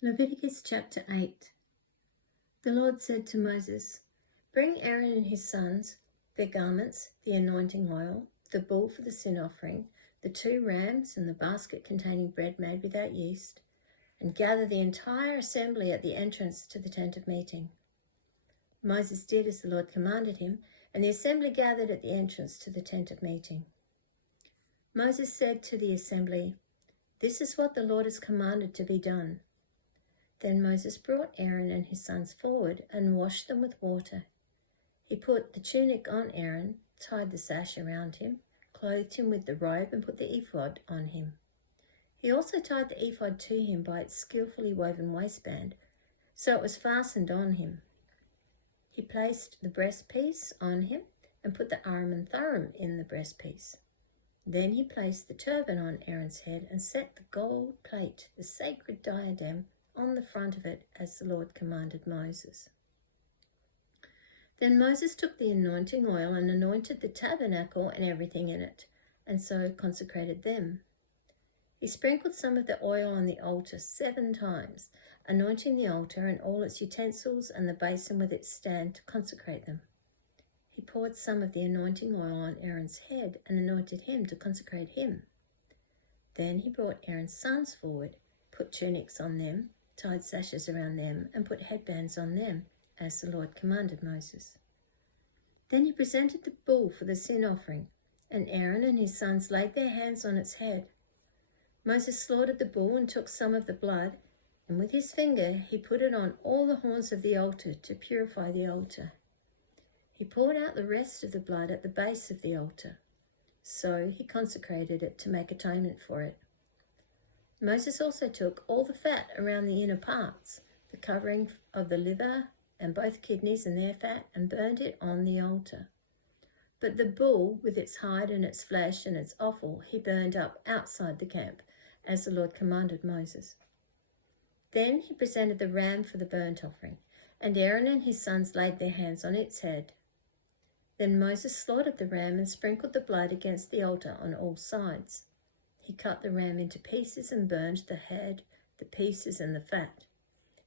Leviticus chapter 8. The Lord said to Moses, "Bring Aaron and his sons, their garments, the anointing oil, the bull for the sin offering, the 2 rams, and the basket containing bread made without yeast, and gather the entire assembly at the entrance to the tent of meeting." Moses did as the Lord commanded him, and the assembly gathered at the entrance to the tent of meeting. Moses said to the assembly, "This is what the Lord has commanded to be done." Then Moses brought Aaron and his sons forward and washed them with water. He put the tunic on Aaron, tied the sash around him, clothed him with the robe, and put the ephod on him. He also tied the ephod to him by its skillfully woven waistband, so it was fastened on him. He placed the breastpiece on him and put the Urim and Thummim in the breastpiece. Then he placed the turban on Aaron's head and set the gold plate, the sacred diadem, on the front of it, as the Lord commanded Moses. Then Moses took the anointing oil and anointed the tabernacle and everything in it, and so consecrated them. He sprinkled some of the oil on the altar 7 times, anointing the altar and all its utensils and the basin with its stand to consecrate them. He poured some of the anointing oil on Aaron's head and anointed him to consecrate him. Then he brought Aaron's sons forward, put tunics on them, tied sashes around them, and put headbands on them, as the Lord commanded Moses. Then he presented the bull for the sin offering, and Aaron and his sons laid their hands on its head. Moses slaughtered the bull and took some of the blood, and with his finger he put it on all the horns of the altar to purify the altar. He poured out the rest of the blood at the base of the altar. So he consecrated it to make atonement for it. Moses also took all the fat around the inner parts, the covering of the liver and both kidneys and their fat, and burned it on the altar. But the bull, with its hide and its flesh and its offal, he burned up outside the camp, as the Lord commanded Moses. Then he presented the ram for the burnt offering, and Aaron and his sons laid their hands on its head. Then Moses slaughtered the ram and sprinkled the blood against the altar on all sides. He cut the ram into pieces and burned the head, the pieces, and the fat.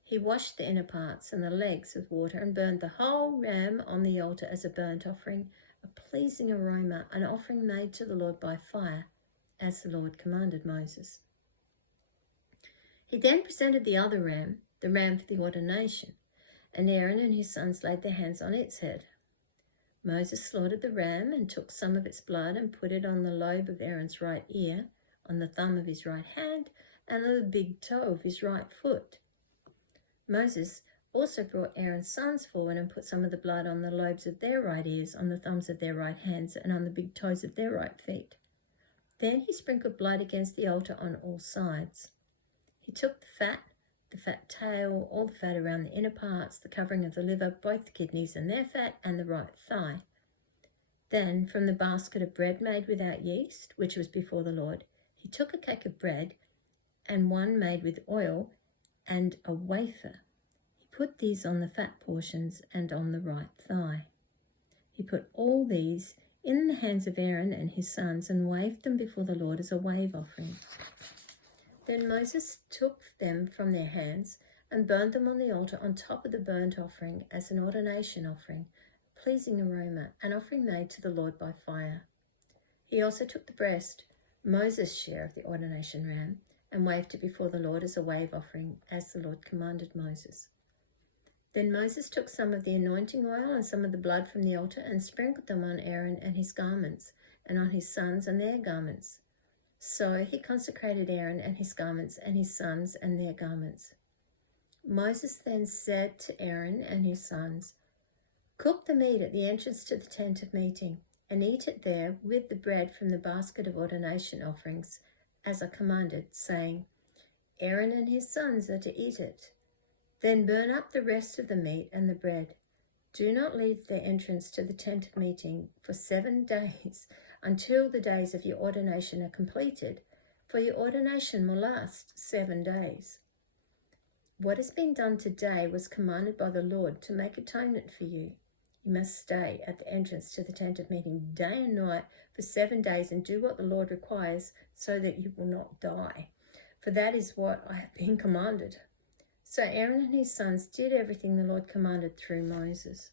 He washed the inner parts and the legs with water and burned the whole ram on the altar as a burnt offering, a pleasing aroma, an offering made to the Lord by fire, as the Lord commanded Moses. He then presented the other ram, the ram for the ordination, and Aaron and his sons laid their hands on its head. Moses slaughtered the ram and took some of its blood and put it on the lobe of Aaron's right ear, on the thumb of his right hand, and on the big toe of his right foot. Moses also brought Aaron's sons forward and put some of the blood on the lobes of their right ears, on the thumbs of their right hands, and on the big toes of their right feet. Then he sprinkled blood against the altar on all sides. He took the fat tail, all the fat around the inner parts, the covering of the liver, both the kidneys and their fat, and the right thigh. Then, from the basket of bread made without yeast, which was before the Lord, he took a cake of bread and one made with oil and a wafer. He put these on the fat portions and on the right thigh. He put all these in the hands of Aaron and his sons and waved them before the Lord as a wave offering. Then Moses took them from their hands and burned them on the altar on top of the burnt offering as an ordination offering, a pleasing aroma, an offering made to the Lord by fire. He also took the breast, Moses' share of the ordination ram, and waved it before the Lord as a wave offering, as the Lord commanded Moses. Then Moses took some of the anointing oil and some of the blood from the altar and sprinkled them on Aaron and his garments, and on his sons and their garments. So he consecrated Aaron and his garments, and his sons and their garments. Moses then said to Aaron and his sons, "Cook the meat at the entrance to the tent of meeting, and eat it there with the bread from the basket of ordination offerings, as I commanded, saying, Aaron and his sons are to eat it. Then burn up the rest of the meat and the bread. Do not leave the entrance to the tent of meeting for 7 days, until the days of your ordination are completed, for your ordination will last 7 days. What has been done today was commanded by the Lord to make atonement for you. You must stay at the entrance to the tent of meeting day and night for 7 days and do what the Lord requires, so that you will not die. For that is what I have been commanded. So Aaron and his sons did everything the Lord commanded through Moses.